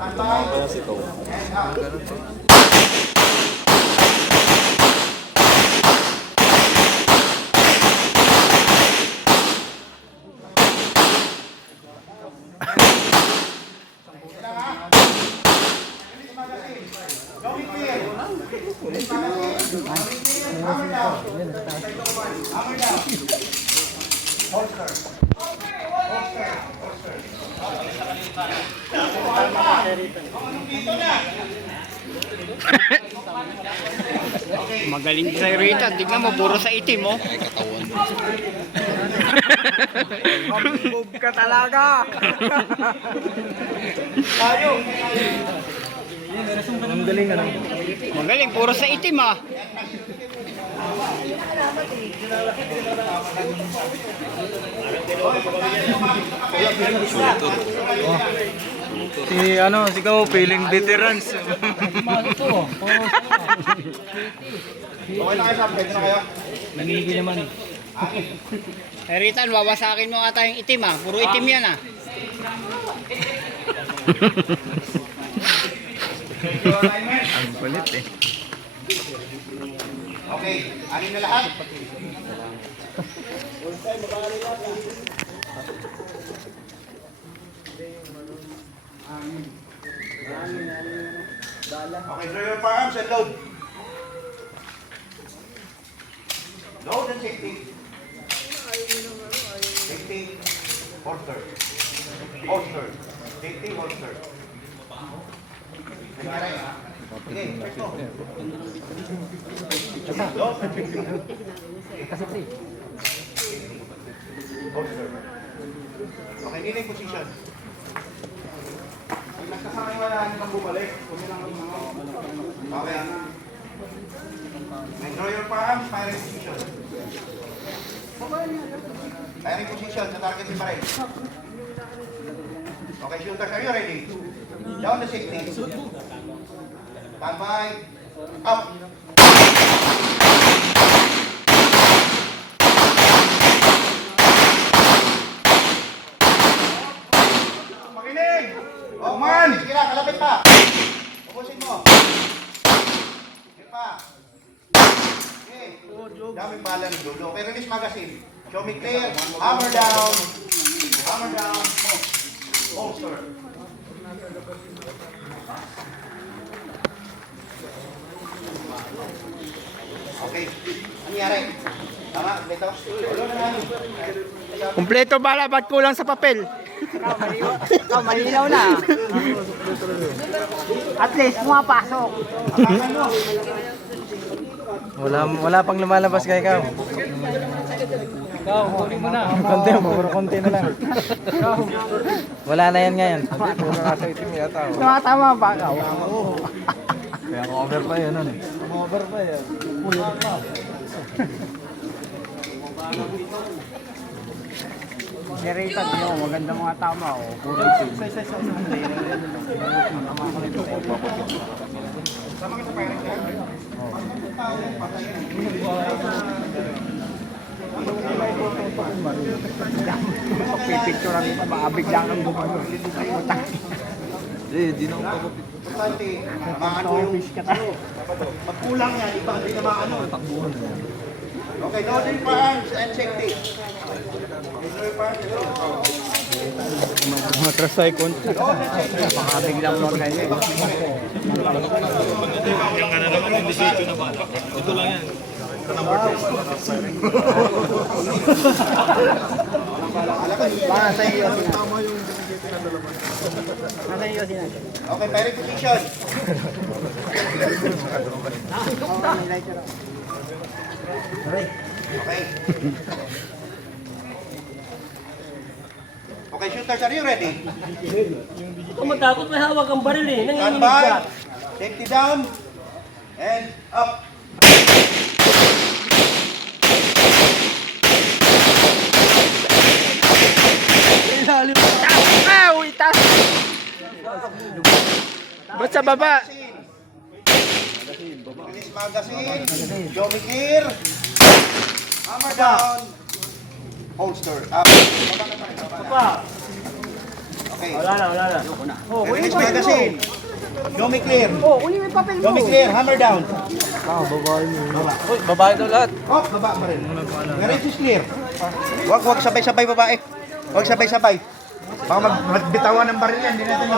Kaya sitaw. Magaling sa rito. Tignan mo, puro sa itim, oh. Mabubog ka talaga. Ang galing ano. Magaling, puro sa itim, ah. Si ano, sigaw feeling veterans. Okay na kayo, Sam? Pwede na kayo? Nangigi naman eh. Ritan, wawasakin mo ata yung itim, ah. Puro itim yan, ah. Ang kulit eh. Okay, anin na lahat. Okay, draw your firearms and load. Load and safety. Safety, holster. Holster. Safety, holster. Okay, first go. Load. Holster. Okay, kneeling position. Pag nagkasakay wala nang bumalik, kung lang okay. And draw your firearms, firing position. Firing position sa target ni Parel. Okay, shooters, are you ready? Down the safety. Stand by. Up. Makinig! Oh, man! Sige na, kalapit pa. Ubusin mo. Sige pa. Okay. Daming bala ng dulo. Okay, release magazine. Show me clear. Hammer down. Hammer down. Holster. Okay. Ano nangyari? Tama, beto. Ulo na lang. Kumpleto bala, ba't kulang sa papel? Malinaw na. At least, pumapasok. Wala pang lumalabas kay ikaw. Ikaw, huli mo na. Konti, puro konti na lang. Wala na yan ngayon. Puro nasa itim yata. Tumatama ba ikaw? Kaya cover pa yun. Cover pa yan. Pulot pa. Neritan nyo, maganda mga tama, oh. Puro itim. Pipicture ang ito, maabiglang ang gumano. Di na ako Importante, maano yung magkulang yan, iba hindi na maano. Okay, load your firearms and safety. Load your firearms and safety. matrasay konti. Load and safety. Makabiglang mo kayo. Yung ano naman, yung 18 na bala. Ito lang yan. Ito number 2. Nasa iyo sinabi. Nasa iyo sinabi. Okay, firing position. Okay. Okay, shooters, are you ready? Kung matakot, may hawak ang baril eh. Stand Nanginginig by. ka. Safety down. And up. Itaas! Ba't sa baba? Release magazine. Show me clear. Hammer down. Holster. Up. Pa. Okay. Wala na. Release magazine. Show me clear. Uli mo yung papel Show me clear. Hammer down. Uy, babae daw lahat. Oh, baba mo rin. Release is clear. Huwag sabay-sabay babae. Huwag sabay-sabay. Baka magbitawan ng baril yan. Hindi natin